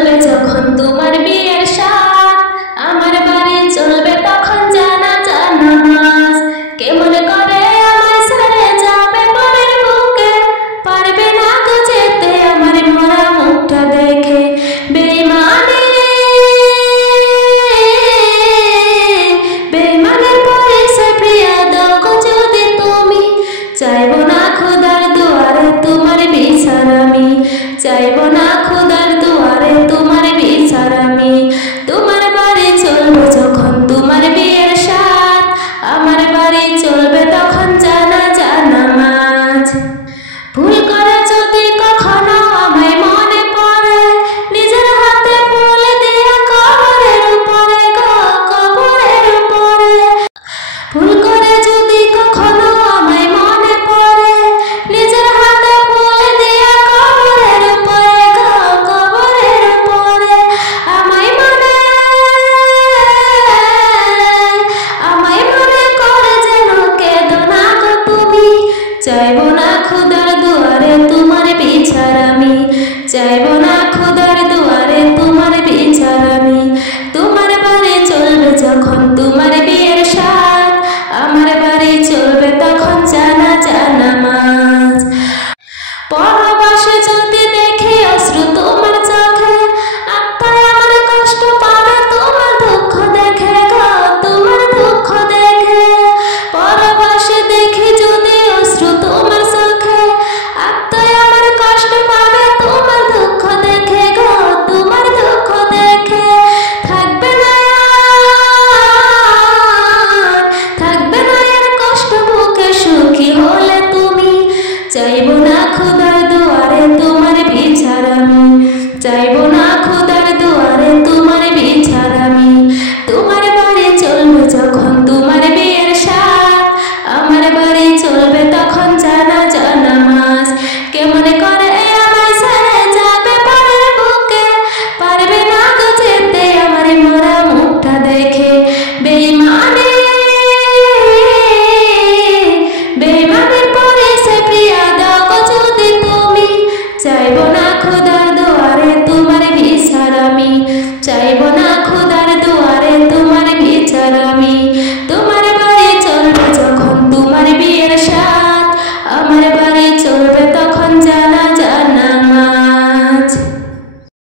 চলবে যখন তোমার বিয়ের সাথ, আমার বাড়ি চলবে তখন জানাজা নামাজ। কেমন করে আমায় ছেড়ে যাবে পরের বুকে, পারবে না গো যেতে আমার মরা মুখটা দেখে। বেঈমানে বেঈমানের পরিচয় প্রিয়া দাও গো যদি তুমি, চাইব না খোদার দুয়ারে তোমার বিচার আমি, চাইব না খোদার দুয়ারে তোমার বিচার আমি। তোমার বাড়ি চলবে যখন তোমার বিয়ের সাথ, আমার বাড়ি চলবে তখন জানাজা নামাজ। ভুল করে যদি কখনো আমায় মনে পড়ে, নিজের হাতে ফুল দিয়া কবরের উপরে গো কবরের উপরে। ভুল করে যদি কখনো আমায় মনে পড়ে, নিজের হাতে ফুল দিয়া কবরের উপরে গো কবরের উপরে। আমায় মনে করে যেন কেঁদো না গো তুমি, চাইব না খোদার দুয়ারে তোমার বিচার আমি, চাইব